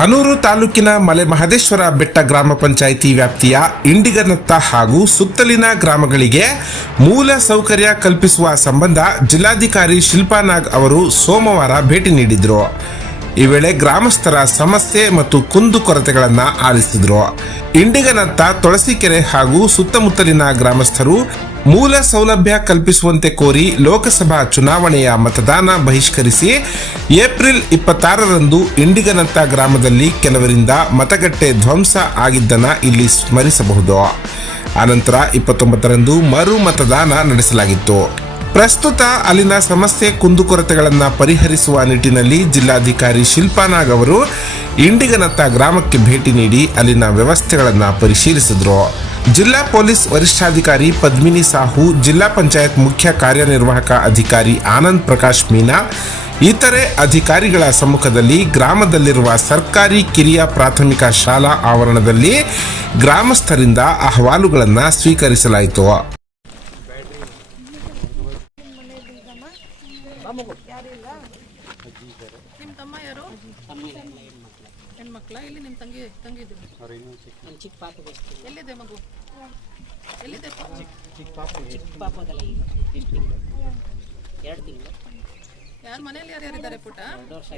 ಹನೂರು ತಾಲೂಕಿನ ಮಲೆ ಮಹದೇಶ್ವರ ಬೆಟ್ಟ ಗ್ರಾಮ ಪಂಚಾಯಿತಿ ವ್ಯಾಪ್ತಿಯ ಇಂಡಿಗನತ್ತ ಹಾಗೂ ಸುತ್ತಲಿನ ಗ್ರಾಮಗಳಿಗೆ ಮೂಲ ಸೌಕರ್ಯ ಕಲ್ಪಿಸುವ ಸಂಬಂಧ ಜಿಲ್ಲಾಧಿಕಾರಿ ಶಿಲ್ಪಾ ನಾಗ್ ಅವರು ಸೋಮವಾರ ಭೇಟಿ ನೀಡಿದ್ರು. ಈ ವೇಳೆ ಗ್ರಾಮಸ್ಥರ ಸಮಸ್ಯೆ ಮತ್ತು ಕುಂದುಕೊರತೆಗಳನ್ನು ಆಲಿಸಿದ್ರು. ಇಂಡಿಗನತ್ತ ತುಳಸಿಕೆರೆ ಹಾಗೂ ಸುತ್ತಮುತ್ತಲಿನ ಗ್ರಾಮಸ್ಥರು ಮೂಲ ಸೌಲಭ್ಯ ಕಲ್ಪಿಸುವಂತೆ ಕೋರಿ ಲೋಕಸಭಾ ಚುನಾವಣೆಯ ಮತದಾನ ಬಹಿಷ್ಕರಿಸಿ ಏಪ್ರಿಲ್ ಇಪ್ಪತ್ತಾರರಂದು ಇಂಡಿಗನತ್ತ ಗ್ರಾಮದಲ್ಲಿ ಕೆಲವರಿಂದ ಮತಗಟ್ಟೆ ಧ್ವಂಸ ಆಗಿದ್ದನ್ನ ಇಲ್ಲಿ ಸ್ಮರಿಸಬಹುದು. ಆನಂತರ ಇಪ್ಪತ್ತೊಂಬತ್ತರಂದು ಮರು ಮತದಾನ ನಡೆಸಲಾಗಿತ್ತು. ಪ್ರಸ್ತುತ ಅಲ್ಲಿನ ಸಮಸ್ಯೆ ಕುಂದುಕೊರತೆಗಳನ್ನು ಪರಿಹರಿಸುವ ನಿಟ್ಟಿನಲ್ಲಿ ಜಿಲ್ಲಾಧಿಕಾರಿ ಶಿಲ್ಪಾನಾಗ್ ಅವರು ಇಂಡಿಗನತ್ತ ಗ್ರಾಮಕ್ಕೆ ಭೇಟಿ ನೀಡಿ ಅಲ್ಲಿನ ವ್ಯವಸ್ಥೆಗಳನ್ನು ಪರಿಶೀಲಿಸಿದ್ರು. ಜಿಲ್ಲಾ ಪೊಲೀಸ್ ವರಿಷ್ಠಾಧಿಕಾರಿ ಪದ್ಮಿನಿ ಸಾಹು, ಜಿಲ್ಲಾ ಪಂಚಾಯತ್ ಮುಖ್ಯ ಕಾರ್ಯನಿರ್ವಾಹಕ ಅಧಿಕಾರಿ ಆನಂದ್ ಪ್ರಕಾಶ್ ಮೀನಾ, ಇತರೆ ಅಧಿಕಾರಿಗಳ ಸಮ್ಮುಖದಲ್ಲಿ ಗ್ರಾಮದಲ್ಲಿರುವ ಸರ್ಕಾರಿ ಕಿರಿಯ ಪ್ರಾಥಮಿಕ ಶಾಲಾ ಆವರಣದಲ್ಲಿ ಗ್ರಾಮಸ್ಥರಿಂದ ಅಹವಾಲುಗಳನ್ನು ಸ್ವೀಕರಿಸಲಾಯಿತು. ನಿಮ್ಮ ತಮ್ಮ ಯಾರು? ಹೆಣ್ಮಕ್ಳ. ಇಲ್ಲಿ ನಿಮ್ಮ ತಂಗಿ ತಂಗಿದ್ರು ಚಿಕ್ಕ ಪಾಪ ಎಲ್ಲಿದೆ ಮಗು? ಎಲ್ಲಿದೆ ಪಾಪು? ಚಿಕ್ಕ ಪಾಪದಲ್ಲ ಈಗ. ಎರಡು ತಿಂಗಳು. ಯಾರ್ ಮನೇಲಿ ಪುಟ್ಟ?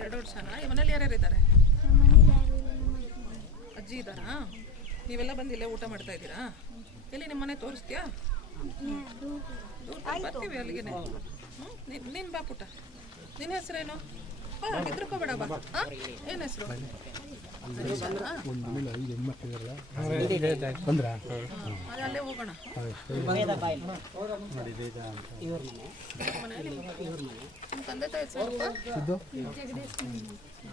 ಎರಡು ವರ್ಷನಾ? ಈ ಮನೇಲಿ ಯಾರ್ಯಾರು ಇದ್ದಾರೆ? ಅಜ್ಜಿ ಇದ್ದಾರಾ? ನೀವೆಲ್ಲ ಬಂದು ಇಲ್ಲೇ ಊಟ ಮಾಡ್ತಾ ಇದ್ದೀರಾ? ಎಲ್ಲಿ ನಿಮ್ಮ ಮನೆ ತೋರಿಸ್ತೀಯಾ? ಬರ್ತೀವಿ ಅಲ್ಲಿಗೆ ನೀನು ಬಾ ಪುಟ್ಟ. ನಿನ್ನ ಹೆಸರೇನು? ಬಾ ಹೆದರ್ಕೋಬೇಡ ಬಾ. ಹಾಂ? ಏನು ಹೆಸರು? ಅಲ್ಲೇ ಹೋಗೋಣ. ನಿಮ್ಮ ತಂದೆ ತಾಯಿ ಹೆಸರು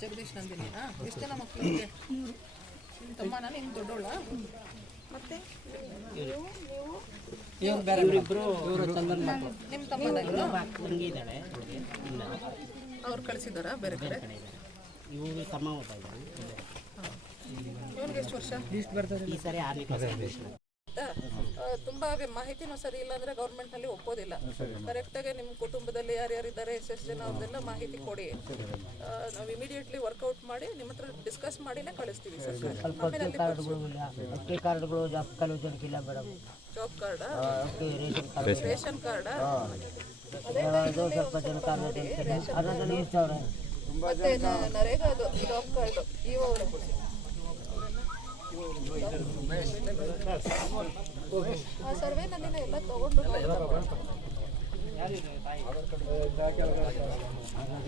ಜಗದೀಶ್ ನಂದಿನಿ. ಎಷ್ಟು ಜನ ಮಕ್ಕಳಿಗೆ ನಿಮ್ಮ ತಮ್ಮನ ಹಿಂಗ್ ದೊಡ್ಡೋಳ? ಮತ್ತೆ? ಇವರಿಬ್ರು ಇವರು ಚಂದನ್ ಮಕ್ಕಳು ನಿಮ್ಮ ತಮ್ಮನ ಇವರು ತಂಗಿ ಇದ್ದಾಳೆ ಇಲ್ಲ. ಅವ್ರು ಕಳಿಸಿದಾರ ಬೇರೆ ಕಡೆ? ಇವರು ತಮ್ಮ ಓದ್ತಾ ಇವನಿಗೆ ಎಷ್ಟು ವರ್ಷ? ಈ ಸರಿ ಆರನೇ ಕ್ಲಾಸ್ ತುಂಬಾ ಮಾಹಿತಿನೂ ಸರಿ ಇಲ್ಲ ಅಂದ್ರೆ ಗೌರ್ಮೆಂಟ್ನಲ್ಲಿ ಒಪ್ಪೋದಿಲ್ಲ. ಕರೆಕ್ಟ್ ಆಗಿ ನಿಮ್ಮ ಕುಟುಂಬದಲ್ಲಿ ಯಾರ್ಯಾರಿದ್ದಾರೆ ಎಷ್ಟೆಷ್ಟು ಜನ ಅವ್ರದೆಲ್ಲ ಮಾಹಿತಿ ಕೊಡಿ. ನಾವು ಇಮಿಡಿಯೇಟ್ಲಿ ವರ್ಕೌಟ್ ಮಾಡಿ ನಿಮ್ಮ ಹತ್ರ ಡಿಸ್ಕಸ್ ಮಾಡಿನೇ ಕಳಿಸ್ತೀವಿ ಸರ್ ಆಮೇಲೆ ಅಲ್ಲಿ ಅಕ್ಕಿ ಕಾರ್ಡ್ಗಳು ಜಾಸ್ತಿ ಕಲಿಯೋ ಜನಕ್ಕಿಲ್ಲ madam. Job card ration card ಅದು ಸ್ವಲ್ಪ ಜನ ಕಾರ್ಡ್ ಅದರಲ್ಲಿ ಎಷ್ಟು ಸಾವಿರ ಮತ್ತೆ ನ- ನರೇಗಾದು ಜಾಬ್ ಕಾರ್ಡ್ ಇಒ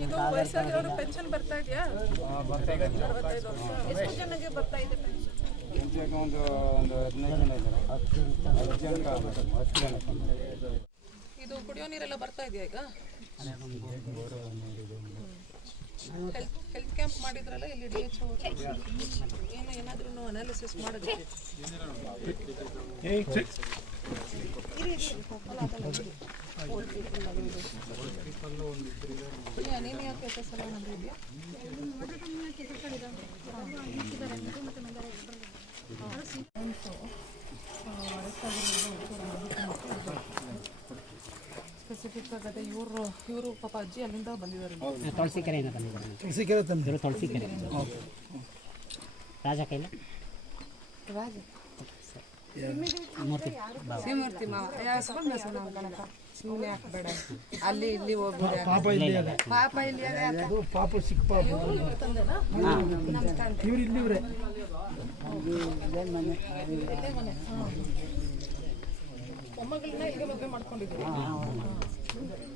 ಇದು ವಯಸ್ಸಾಗಿರೋರು ಪೆನ್ಷನ್ ಬರ್ತಾ ಇದೆಯಾ? ಎಷ್ಟು ಜನಕ್ಕೆ ಬರ್ತಾ ಇದೆ ಒಂದು ಒಂದು ಹದಿನೈದು ಜನ ಇದ್ದಾರೆ ಇದು ಕುಡಿಯೋ ನೀರೆಲ್ಲ ಬರ್ತಾ ಇದೆಯಾ ಈಗ? ಕ್ಯಾಂಪ್ ಮಾಡಿದ್ರಲ್ಲ ಇಲ್ಲಿ ಡಿ ಎಚ್ ಏನು ಏನಾದ್ರೂ ಅನಾಲಿಸಿಸ್ ಮಾಡೋದಕ್ಕೆ ನೀನು ಬಂದಿದ್ಯಾ ಸ್ಪೆಸಿಫಿಕ್ ಆಗದೆ ಇವರು ಇವರು ಪಾಪ ಅಜ್ಜಿ ಅಲ್ಲಿಂದ ಬಂದಿದ್ದಾರೆ. ತುಳಸಿ ಕೆರೆಯಿಂದ ಬಂದಿದ್ದಾರೆ. ತುಳಸಿ ಕೆರೆ ತಂದಿರು ತುಳಸಿ ಕೆರೆ ರಾಜ. ಕೈಲ ಶ್ರೀಮೂರ್ತಿ ಬೇಸಣ ಕಣಕ ಸುಮ್ಮನೆ ಹಾಕ್ಬೇಡ. ಅಲ್ಲಿ ಇಲ್ಲಿ ಹೋಗ್ಬೇಡ ಪಾಪ ಇಲ್ಲಿ ಅದೇ ಆತ. ಮೊಮ್ಮಗಳನ್ನ ಈಗ ಮದುವೆ ಮಾಡ್ಕೊಂಡಿದ್ದೀವಿ Thank you.